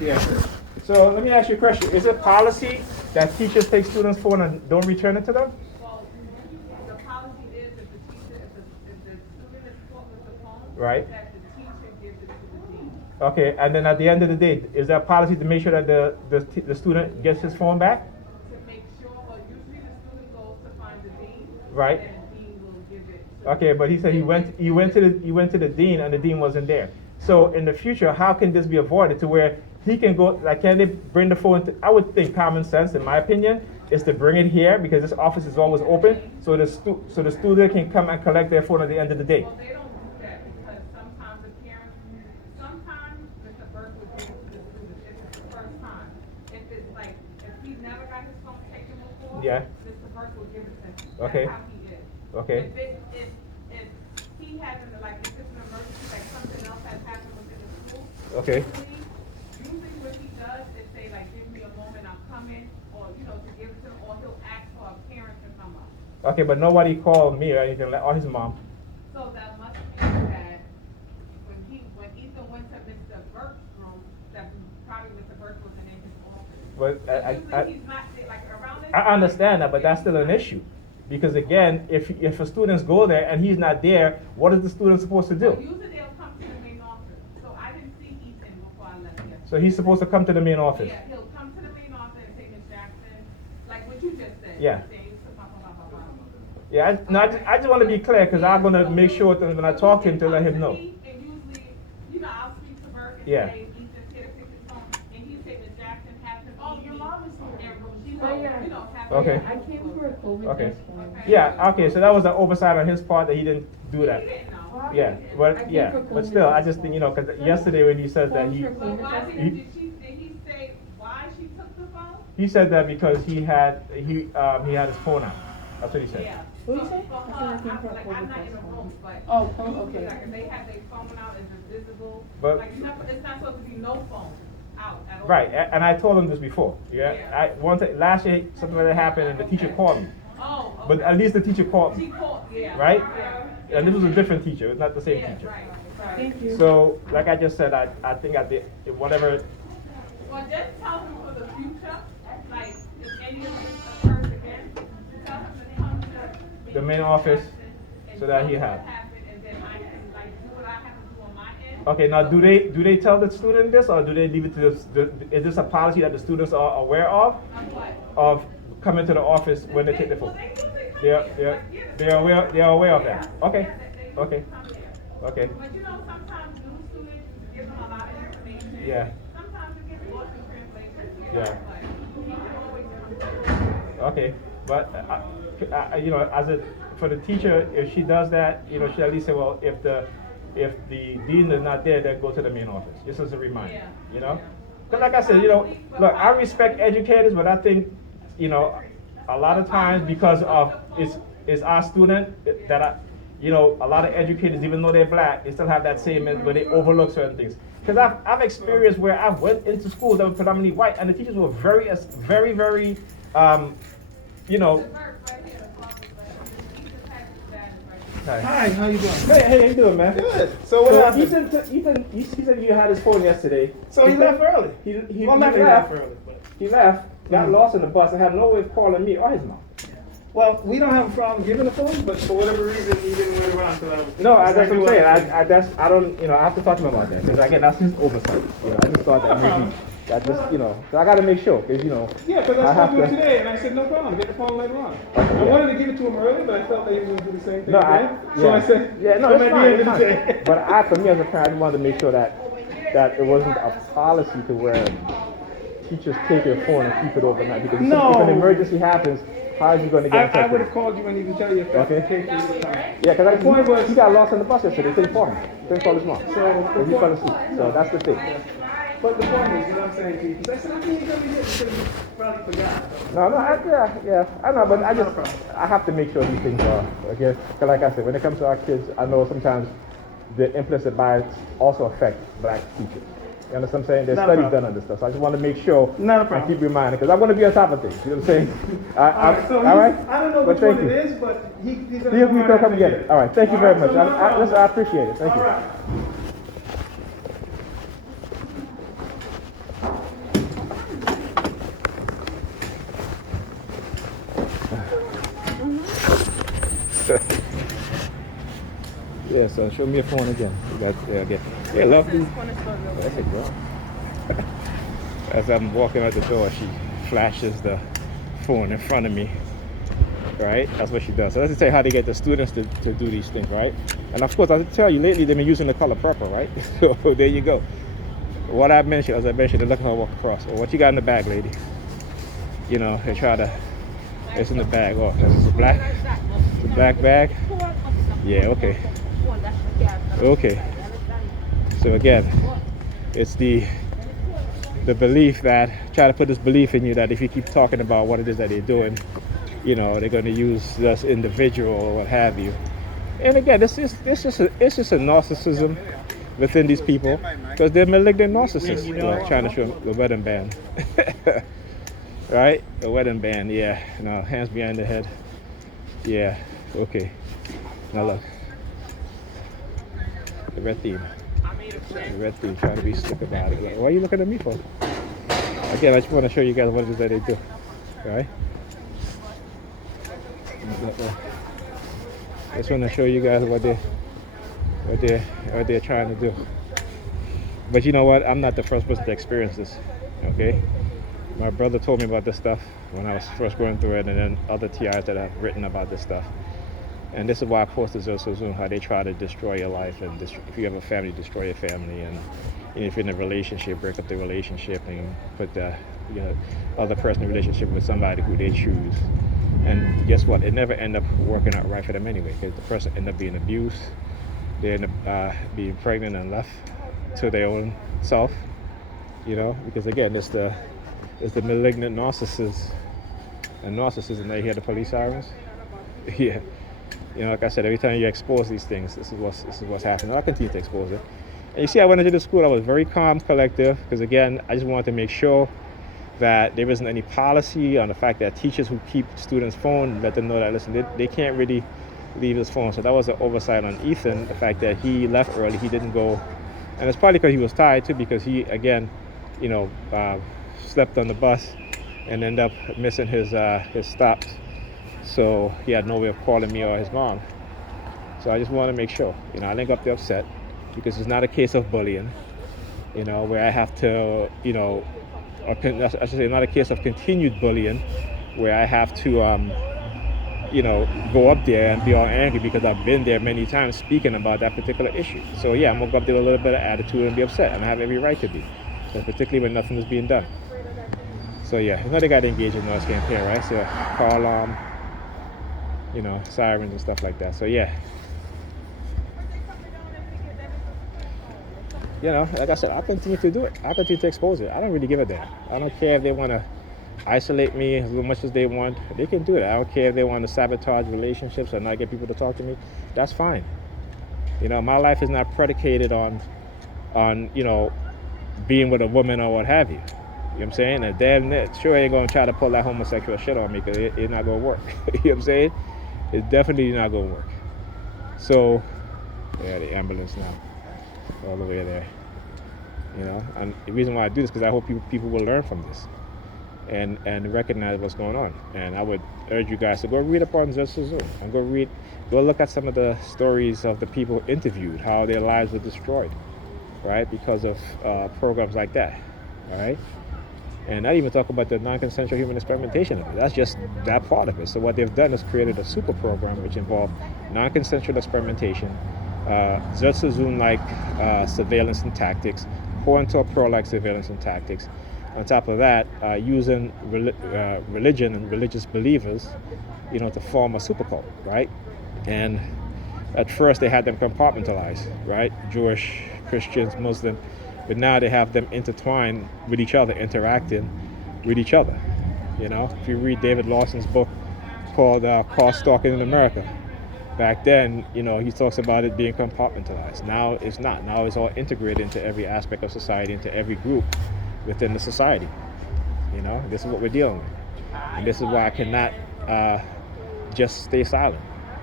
Yeah. So let me ask you a question. Is it policy that teachers take students' phone and don't return it to them? Well, the policy is if the teacher, if the student is caught with the phone, Right. that the teacher gives it to the dean. Okay, and then at the end of the day, is there a policy to make sure that the student gets his phone back? To make sure, well, usually the student goes to find the dean. Right. And the dean will give it to Okay, but he said he went to the dean and the dean wasn't there. So in the future, how can this be avoided to where he can go, like, can they bring the phone to, I would think common sense, in my opinion, is to bring it here because this office is always open, so the student can come and collect their phone at the end of the day. Well, they don't do that because sometimes the parents, sometimes Mr. Burke would give it to the student if it's the first time. If it's like, if he's never got his phone taken before, Yeah. Mr. Burke will give it to him. Okay. That's how he is. Okay. If he hasn't, like, if it's an emergency, like something else has happened within the school. Okay. Usually what he does is say, like, give me a moment, I'm coming, or, you know, to give it to him, or he'll ask for a parent to come up. Okay, but nobody called me or anything, or his mom. So that must mean that when Ethan went to Mr. Burke's room, that probably Mr. Burke wasn't in his office. But Usually he's not there, like around this I time, understand that, but that's still an issue. Because again, if a students go there and he's not there, what is the student supposed to do? Usually they'll come to the main office. So I didn't see Ethan before I left yesterday. So he's supposed to come to the main office. Yeah, he'll come to the main office and say, Ms. Jackson, like what you just said. Yeah. Say, blah, blah, blah, blah, blah. Yeah, I just want to be clear because I'm going to make sure that when I talk to him to let him know. And usually, you know, I'll speak to Burke and Yeah. say, Ethan's here to pick his phone. And he say, Ms. Jackson, have him. Oh, your mom is here. You know, have him. Okay. I came for a COVID Okay. test. Yeah, okay, so that was an oversight on his part that he didn't do that. He didn't know. Yeah, but still, I just think, you know, because yesterday when he said that But why did he say why she took the phone? he said that because he had his phone out. That's what he said. Yeah. What did you say? For I said I her, came for a like, COVID I'm not in test. the room, but. Oh, okay. Like, if they have their phone out, it's invisible. But- Like, it's not supposed to be no phone out at all. Right, and I told him this before. Yeah, Yeah. last year something like that happened and the teacher called me. Oh, okay. But at least the teacher called She me, called, yeah. right? Yeah. And this was a different teacher, it's not the same Yeah, teacher. right. Thank you. So, like I just said, I think I did whatever. Well, just tell him for the future, like, if any of this occurs again, tell him to come to The main office, and so that tell he me has. what happened, and then I can, like, do what I have to do on my end. Okay, now do they tell the student this or do they leave it to is this a policy that the students are aware of? What? Of coming to the office when they take the phone? They're aware of that. Okay, okay, okay. But you know, sometimes new students give them a lot of information. Yeah. Sometimes it gets lost in translation. Yeah. But you can always Okay, but you know, for the teacher, if she does that, you know, she at least say, well, if the dean is not there, then go to the main office. Just as a reminder, Yeah. you know. Because like I said, you know, look, I respect educators, but I think, you know, a lot of times because of it's our student that you know, a lot of educators, even though they're black, they still have that same where they overlook certain things. Because I've experienced where I went into schools that were predominantly white, and the teachers were very, you know. Hi, how you doing? Hey, how you doing, man? Good. So what happened? Ethan, he said you had his phone yesterday. So he left early. Well, not left early. early, but He left, got lost in the bus, and had no way of calling me or his mom. well, we don't have a problem giving the phone, but for whatever reason, he didn't wait around until I was. No, that's what I'm exactly saying. I don't, you know, I have to talk to him about that because again, that's his oversight. You know, I just thought that maybe that just, you know, so I got to make sure because you know. Yeah, because I I have spoke to him to- today, and I said no problem. Get the phone later on. Okay, I yeah. wanted to give it to him early, but I felt that he was going to do the same thing No, again. So I said, yeah, no, come it's at the fine, end it's of the fine. day. But for me as a parent, I just wanted to make sure that it wasn't a policy to where teachers take your phone and keep it overnight because if an emergency happens, how is he going to get in touch I with would you? have called you and even tell you if that's Okay. the case. at the time. Yeah, because The point was- he got lost on the bus yesterday. Couldn't call him. Couldn't call his mom. So, And he fell asleep. So that's the thing. But the point is, what I'm saying to you, because I said, I think you're going to get it because you probably forgot. No, I know, but I have to make sure these things are, okay? Because like I said, when it comes to our kids, I know sometimes the implicit bias also affect black teachers. You understand what I'm saying? There's Not a studies problem. done on this stuff, so I just want to make sure Not a and problem. keep reminding, because I want to be on top of things. You know what I'm saying? All right, so all right? I don't know But which one thank it you. is, but he's going to He'll come get it. All right, thank you very much. Listen, I appreciate it. Thank you. All right. Yeah, so show me your phone again. Yeah, again. Yeah, love these. That's it, girl. As I'm walking out the door, she flashes the phone in front of me. Right? That's what she does. So let's tell you how they get the students to do these things, right? And of course, I'll tell you, lately they've been using the color purple, right? So there you go. What I mentioned, as I mentioned, they're looking for walk across. Well, what you got in the bag, lady? You know, they try to, it's in the bag. Oh, it's a black bag? Yeah, okay. Okay. So again, it's the belief that, try to put this belief in you that if you keep talking about what it is that they're doing, you know, they're going to use this individual or what have you. And again, it's just a narcissism within these people, because they're malignant narcissists. Like trying to show the wedding band. Right? The wedding band, yeah. Now, hands behind the head. Yeah, okay. Now look. The red theme. The red theme, trying to be slick about it. Like, what are you looking at me for? Again, I just want to show you guys what it is that they do. Right? I just want to show you guys what they're trying to do. But you know what? I'm not the first person to experience this. Okay? My brother told me about this stuff when I was first going through it, and then other TIs that have written about this stuff. And this is why I posted so soon, how they try to destroy your life, and if you have a family, destroy your family, and if you're in a relationship, break up the relationship and put the other person in a relationship with somebody who they choose. And guess what? It never end up working out right for them anyway, because the person end up being abused, they end up being pregnant and left to their own self, because again, it's the malignant narcissist and narcissism. They hear the police sirens. Yeah, like I said, every time you expose these things, this is what's happening. I'll continue to expose it. And you see, I went into the school. I was very calm, collective, because again, I just wanted to make sure that there isn't any policy on the fact that teachers who keep students' phone, let them know that, listen, they can't really leave his phone. So that was an oversight on Ethan, the fact that he left early, he didn't go. And it's probably because he was tired too, because he, again, slept on the bus and ended up missing his stops. So he had no way of calling me or his mom. So I just want to make sure, I didn't go up there upset, because it's not a case of bullying, where I have to, I should say, not a case of continued bullying, where I have to, go up there and be all angry, because I've been there many times speaking about that particular issue. So yeah, I'm gonna go up there with a little bit of attitude and be upset, and I have every right to be, particularly when nothing is being done. So yeah, they got to engage in noise campaign, right? So car alarm, sirens and stuff like that. So yeah. Like I said, I'll continue to do it. I'll continue to expose it. I don't really give a damn. I don't care if they want to isolate me as much as they want. They can do it. I don't care if they want to sabotage relationships or not get people to talk to me. That's fine. My life is not predicated on being with a woman or what have you. You know what I'm saying? And damn it, sure ain't going to try to pull that homosexual shit on me, because it's not going to work. You know what I'm saying? It's definitely not going to work. So, yeah, the ambulance now. All the way there, and the reason why I do this is because I hope people will learn from this and recognize what's going on. And I would urge you guys to go read up on Consensual Zoom and go look at some of the stories of the people interviewed, how their lives were destroyed, right, because of programs like that, all right. And not even talk about the non-consensual human experimentation of it. That's just that part of it. So what they've done is created a super program which involved non-consensual experimentation, Zoom-like surveillance and tactics, COINTELPRO-like surveillance and tactics. On top of that, using religion and religious believers, to form a super cult, right? And at first they had them compartmentalized, right? Jewish, Christians, Muslim, but now they have them intertwined with each other, interacting with each other. If you read David Lawson's book called Car Stalking in America, back then, he talks about it being compartmentalized. Now it's not. Now it's all integrated into every aspect of society, into every group within the society. This is what we're dealing with. And this is why I cannot just stay silent.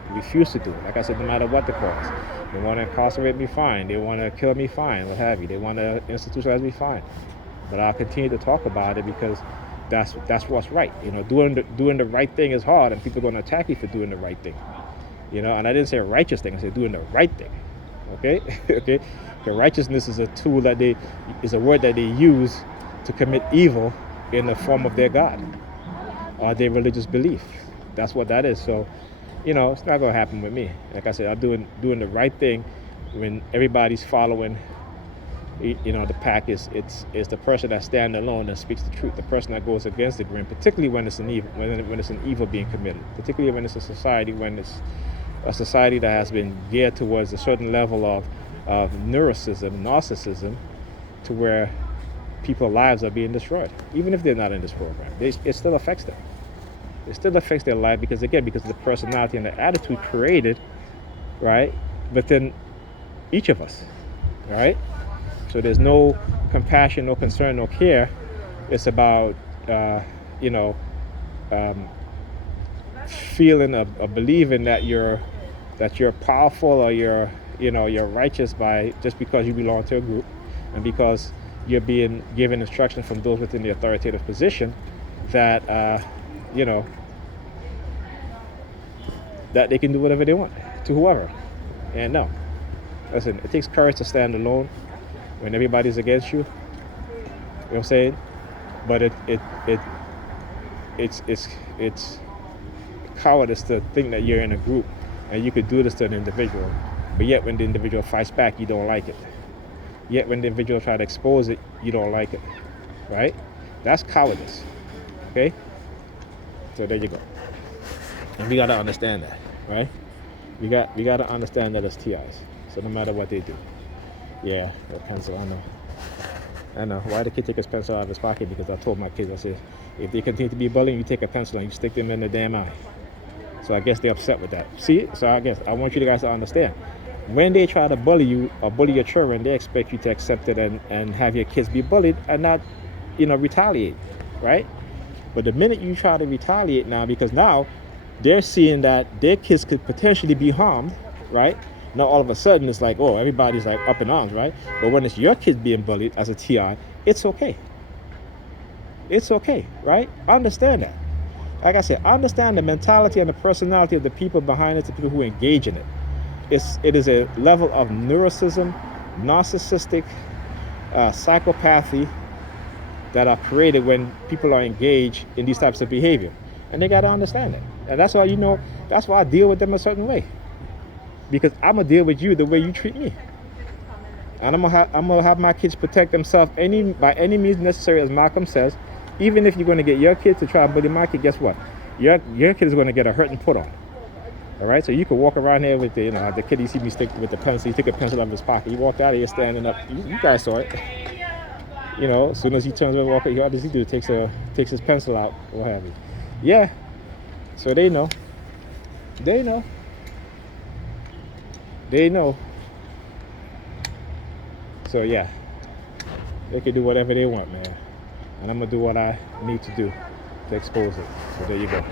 I refuse to do it. Like I said, no matter what the cause. They want to incarcerate me, fine. They want to kill me, fine, what have you. They want to institutionalize me, fine. But I'll continue to talk about it, because that's what's right. Doing the right thing is hard, and people are going to attack you for doing the right thing. You know, and I didn't say a righteous thing. I said doing the right thing. Okay, okay. The righteousness is a tool is a word that they use to commit evil in the form of their God or their religious belief. That's what that is. So, you know, it's not gonna happen with me. Like I said, I'm doing the right thing when everybody's following. You know, the pack is the person that stands alone and speaks the truth. The person that goes against the grain, particularly when it's an evil, when it's an evil being committed. Particularly when it's a society, when it's a society that has been geared towards a certain level of neuroticism, narcissism, to where people's lives are being destroyed, even if they're not in this program. It still affects them. It still affects their life because of the personality and the attitude created, right, within each of us, right? So there's no compassion, no concern, no care. It's about, you know, feeling or believing that you're powerful or you're righteous by just because you belong to a group, and because you're being given instruction from those within the authoritative position that you know, that they can do whatever they want to whoever. And no, listen, it takes courage to stand alone when everybody's against you. You know what I'm saying? But it's cowardice to think that you're in a group and you could do this to an individual, but yet when the individual fights back, you don't like it. Yet when the individual try to expose it, you don't like it, right? That's cowardice. Okay? So there you go. And we gotta understand that, right? We gotta understand that as TIs. So no matter what they do. Yeah, a pencil, I know. Why the kid take his pencil out of his pocket? Because I told my kids, I said, if they continue to be bullying, you take a pencil and you stick them in the damn eye. So I guess they're upset with that. See? So I guess I want you guys to understand. When they try to bully you or bully your children, they expect you to accept it and have your kids be bullied and not, retaliate, right? But the minute you try to retaliate now, because now they're seeing that their kids could potentially be harmed, right? Now all of a sudden it's like, oh, everybody's like up in arms, right? But when it's your kids being bullied as a TI, it's okay. It's okay, right? Understand that. Like I said, understand the mentality and the personality of the people behind it, the people who engage in it. It is a level of neuroticism, narcissistic, psychopathy that are created when people are engaged in these types of behavior. And they got to understand it. And that's why, that's why I deal with them a certain way. Because I'm going to deal with you the way you treat me. And I'm gonna have my kids protect themselves by any means necessary, as Malcolm says. Even if you're going to get your kid to try and bully my kid, guess what? Your kid is going to get a hurt and put on. All right? So you could walk around here with the kid, you see me stick with the pencil, he took a pencil out of his pocket. He walked out of here standing up. You guys saw it. As soon as he turns around and walks, what does he do? Takes his pencil out, what have you. Yeah. So they know. They know. So yeah, they can do whatever they want, man. And I'm going to do what I need to do to expose it. So there you go.